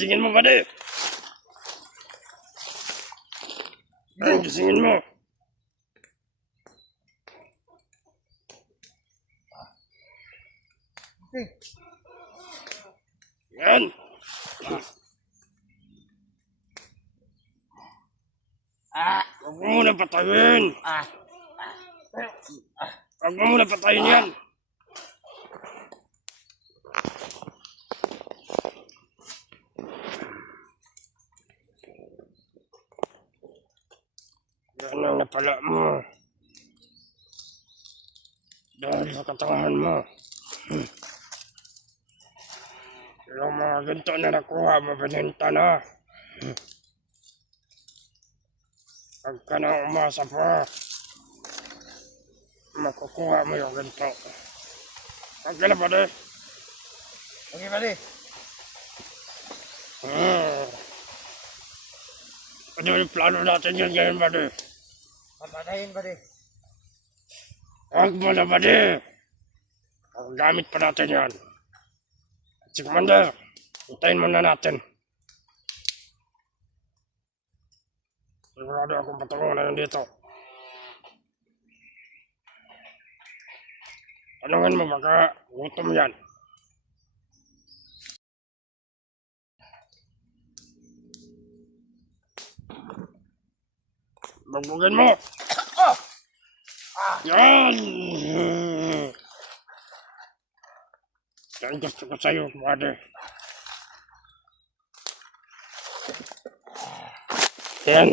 Gisingin mo, buddy. Yan, gisingin mo. Yan. Huwag mo muna patayin. Huwag mo muna patayin yan. Yan ang napala mo. Dahil sa katangahan mo. Yung mga ganito na nakuha, mabinenta na. Huwag ka na umasa pa. Makukuha mo yung ganito. Huwag ka na, buddy. Okay, buddy. Ano yung plano natin yan ngayon, buddy? Papatayin, buddy. Huwag mo na, buddy. Ang gamit pa natin yan. Si Commander, hintayin mo na natin. Sigurado akong patungo na yun dito. Tanungin mo baka gutom yan. Bagbugin mo! Yan! Yan gusto ko sa'yo, buddy. Yan.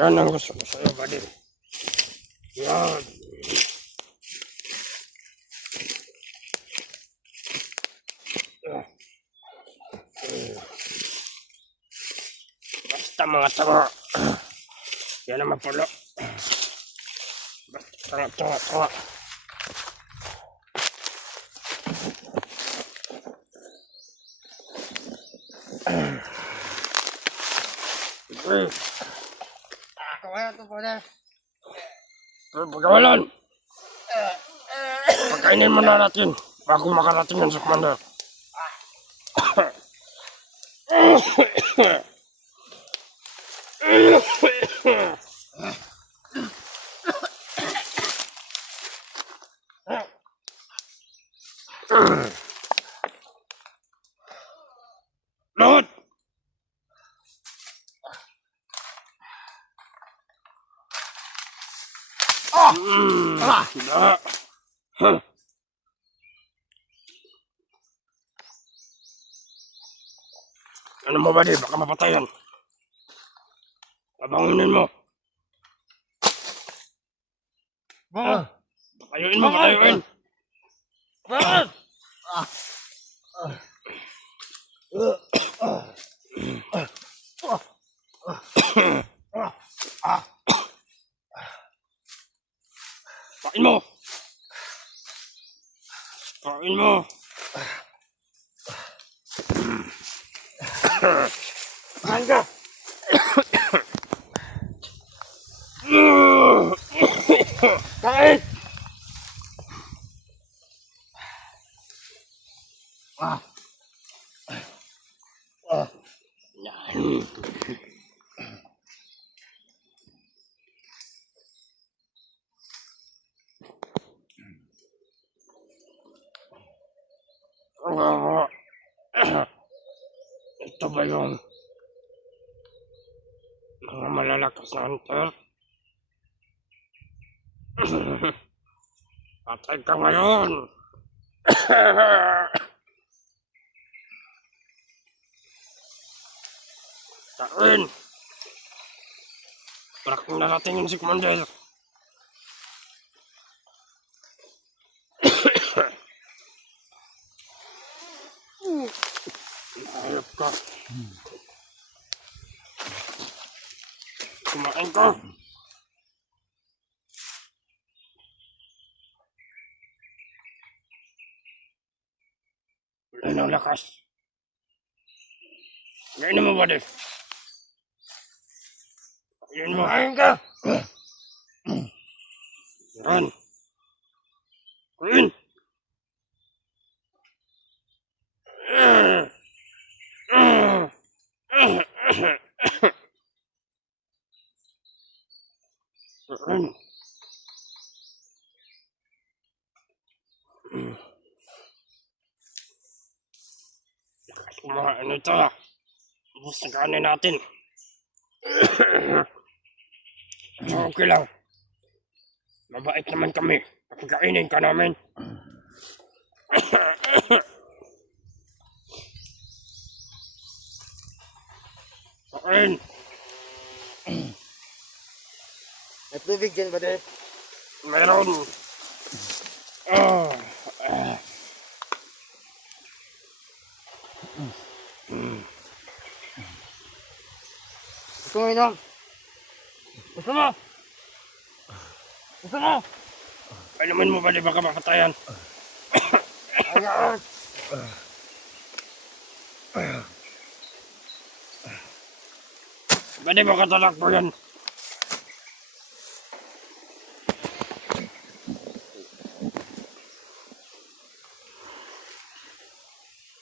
Yan ang gusto ko sa'yo, buddy. Yan. Basta mga tanga. Yan ang mapulo. Basta tanga. Ako kaya ito, buddy. Pero pagkawalan. Pagkainin mo na natin. Bago makarating yan sa Commander. Lahat! Ano mo, buddy? Baka mapatayan. Pabangunin mo. Patayuin mo, patayuin. Pain mo. Pain mo. Hangga! Kain! Ito ba yung mga malalakas na hunter? Patay ka ngayon! Kain! Para kung narating yun si Commander. Ayop ka. Kumain ka. Wala nang lakas. Ngayon mo, buddy. Ngayon mo. Kain ka! Yan. Kain. Ayun. Kumain ito ah. Ubus na kanin natin. Okay lang. Mabait naman kami. Pagkainin ka namin. Kain. May tubig dyan ba de? Meron. Ah. Gusto mo inom? Gusto mo? Gusto mo? Painumin mo ba di baka makatayan? Ayan. Ba di baka talakbo yan?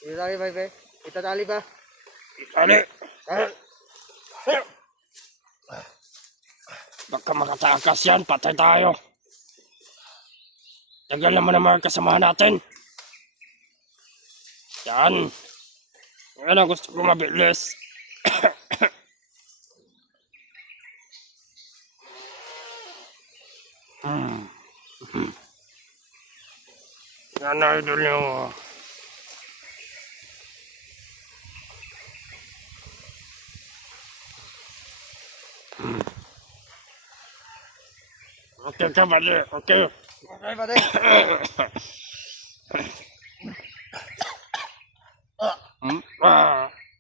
Itatali ba, be? Itatali ba? Itali. Ah, Baka makatakas yan. Patay tayo. Tagal naman ang mga kasamahan natin. Yan. Yan ang gusto ko mabilis. Yan na idol nyo. Okay ka ba di? Okay. okay ba de?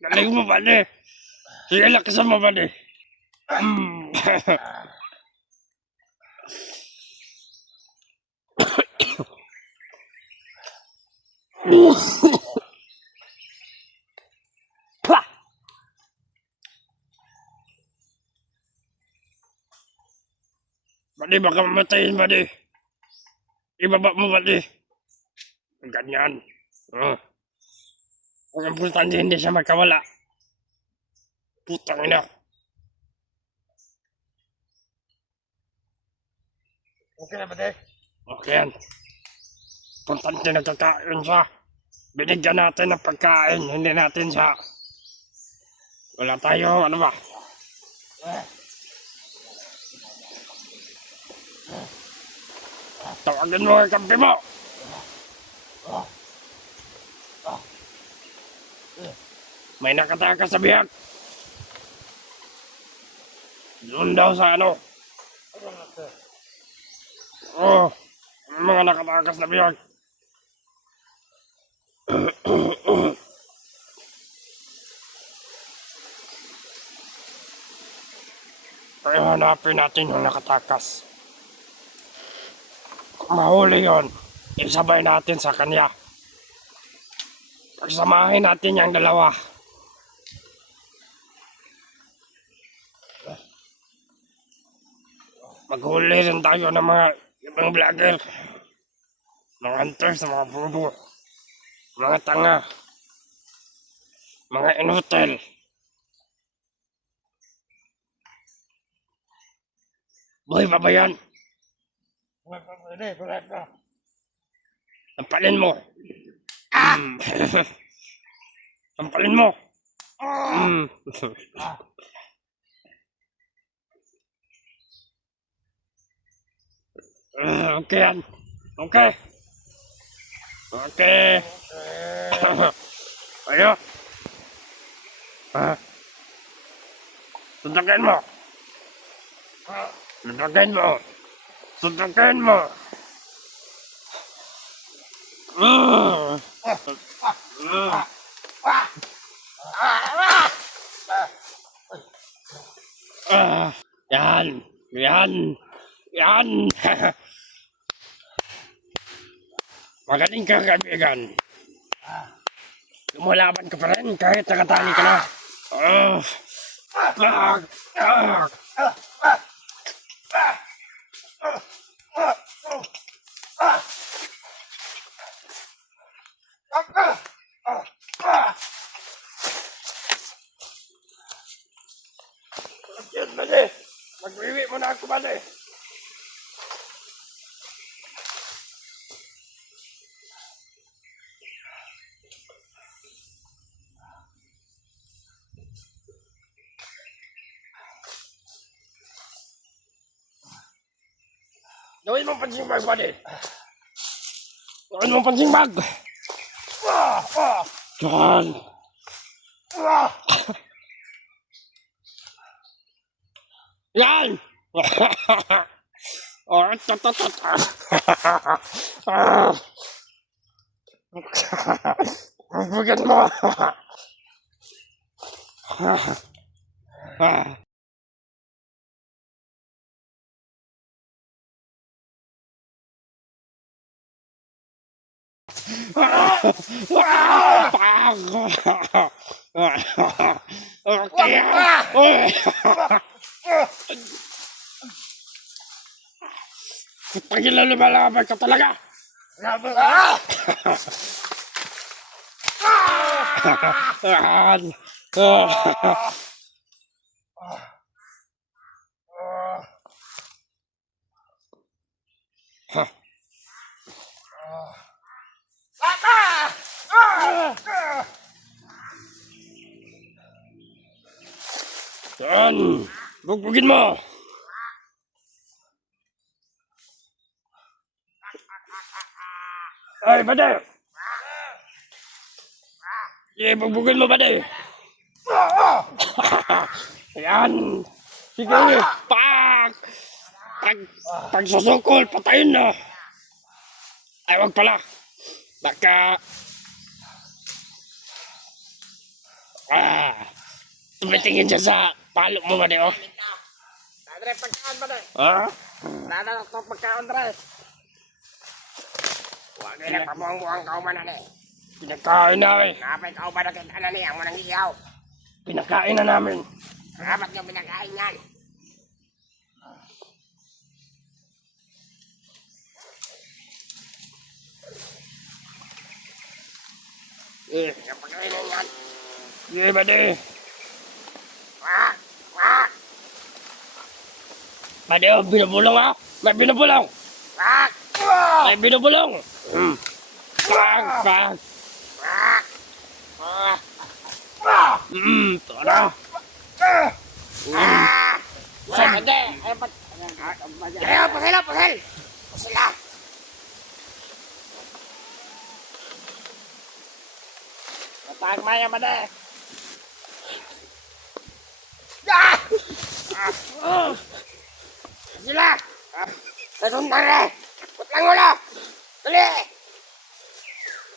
Galing mo ba di? Sige lakasan mo ba di? Badi baka mamatayin ba di? Ibaba mo ba di? Ganyan. Ang importante hindi siya magkawala. Putang ina. Okay na ba de? Okay yan. Importante nagkakain siya. Binigyan natin ng pagkain. Hindi natin siya. Wala tayo, ano ba? Tawagin mo ang kampi mo. May nakatakas sa bihag. Doon daw sa ano. Oh, mga nakatakas na bihag. Kaya hanapin natin yung nakatakas. Kung mahuli yun, isabay natin sa kanya. Pagsamahin natin yung dalawa. Maghuli rin tayo ng mga ibang vlogger. Mga hunters, mga bubo. Mga tanga. Mga inutel. Buhay pa ba yan? Buhay pa ba de? Buhay pa. Tampalin mo. Tampalin mo. Okay yan. Okay. Okay. Ayo. Sundakin mo. Sundakin mo. Sundakin mo. Yan. Yan. Yan. Magaling ka, kaibigan. Lumalaban ka pa rin kahit nakatali ka na. Yan, Bade. Mag-iwi mo na ako, Bade. Gawin mo pansing bag, buddy. Gawin mo pansing bag. Yan. Yan. Oh, tatat. Bigyan mo. Pag lumalaban ka talaga. Yan, bugbugin mo. Ay, bade. Bugbugin mo, bade. Yan. Sige, pag susukol, patayin na. Ay, wag pala. Baka, tumitingin siya sa palo mo, bade, oh. Andre, pagkaon ba, Day? Ha? Nada na ito pagkaon, Andre. Huwag nilang pabuang-buang kauman na ni. Pinakain namin. Kapay kauman na kita na ni, ang manang iyaw. Pinakain na namin. Dapat niyo pinakain yan. Yung pagkainin yan. Sige, bade. Wak! Wak! Bade, oh, binubulong, ha? May binubulong. Wak! May binubulong. Pag. Wak! Tara. Hindi! Ayaw pa! Ayaw! Pasil! Pasil! Pasil ah! Tagmaya ba, Day? Sila! Nasundan rin! Putlang ulo! Dali!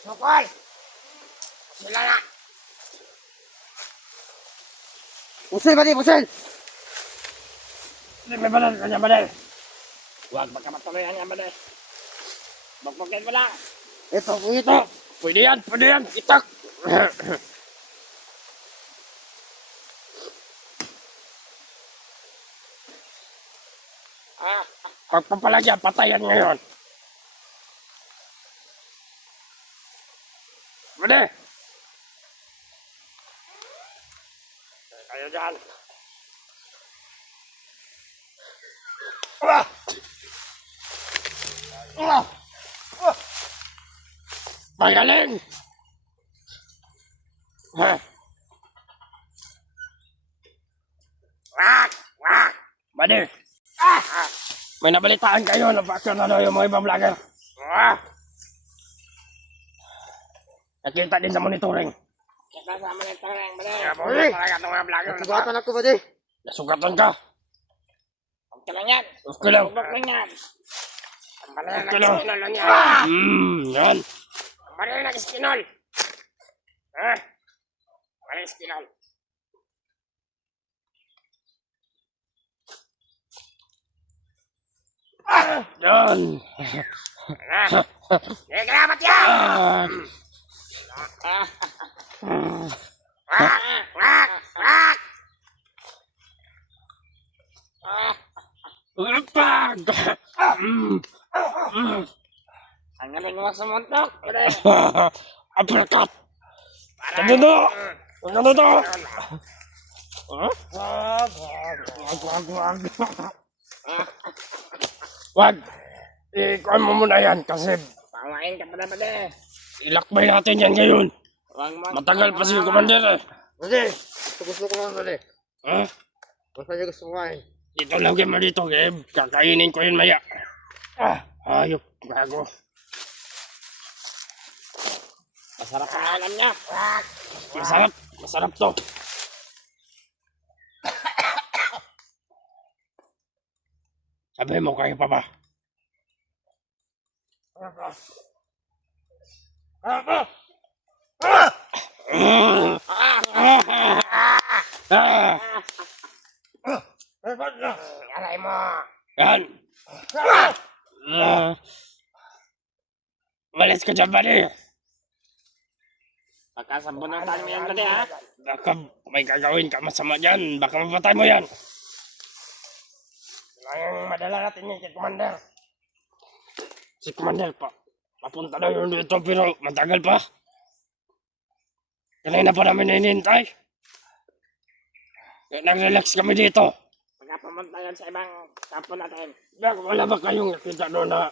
Sukol! Sila na! Pusil, Buddy, pusil! Hindi, may balan kanya, bade. Huwag magkamatuloy yan, bade. Bugbugin mo lang! Ito. Pwede yan, pwede yan. Itak. Pagpapalagyan, patayan ngayon. Bade. Kayo dyan. Magaling. Wak! Wak! Bade. May nabalitaan kayo na bakit ano yung mga ibang vlogger. Nakita din sa monitoring. Kita sa mga tarang, bade. Uy! Talaga itong mga vlogger. Sugatan ako, Buddy. Nasugatan ka. Okay lang yan. Okay lang. Bugok lang yan. Ang banal na Okay lang. iskinol lang yan. Yan. Ang banal na iskinol. Ha? Banal iskinol. Yan. Hindi ka dapat yan! Wak! Wak! Wak! Pag. Ang galing mo sumuntok. Bade. Uppercut. Ganito. Ganito. Wag. Ikuhan mo muna yan kasi Pangain ka pa na, bade. ilakbay natin yan ngayon. Huwag mo. Matagal pa si Commander eh. Buddy, gusto ko lang, Buddy. Ha? Basta niya gusto ko kain. Dito lagyan mo dito, Gabe. Kakainin ko yun maya. Hayop, gago. Masarap ang alam niya. Masarap, masarap to. Sabi mo, kaya pa ba? Aray mo. Yan. Malis ka dyan, buddy. Pagkasambunutan mo yan, buddy, ha? Baka may gagawin ka masama dyan. Baka mapatay mo yan. Kailangan madala natin yun kay Commander. Si Commander pa. Papunta na yun dito pero matagal pa. Kanina pa namin hinihintay. Kaya nag-relax kami dito. Pagka pumunta yan sa ibang kampo natin. Wala ba kayong nakita doon na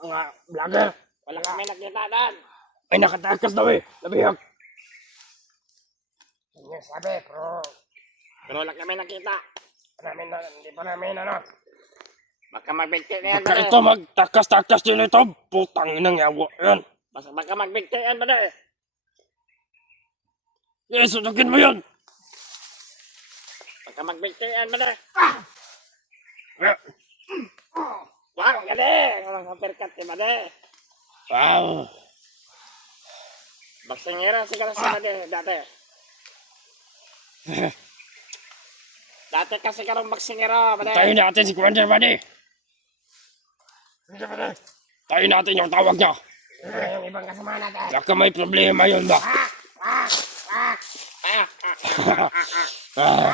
mga vlogger? Wala kami nakita doon. May nakatakas daw eh. Nabihag. Yun yung sabi, pero wala kami nakita. Hindi pa namin ano. Baka magbigti na yan, Baka buddy. ito magtakas-takas din ito. Putang inang yawa yan. Baka magbigti yan, buddy. Yes, sunugin mo yan. Baka magbigti yan, buddy. Eh, Wag, buddy. Walang uppercut, buddy. Wow. Baksingero siguro sa buddy, dati. Dati kasi karong baksingero, buddy. Tayo natin si Commander, buddy. Tayo natin yung tawag niya. Yung ibang kasama natin. Baka may problema yun ba? Ah,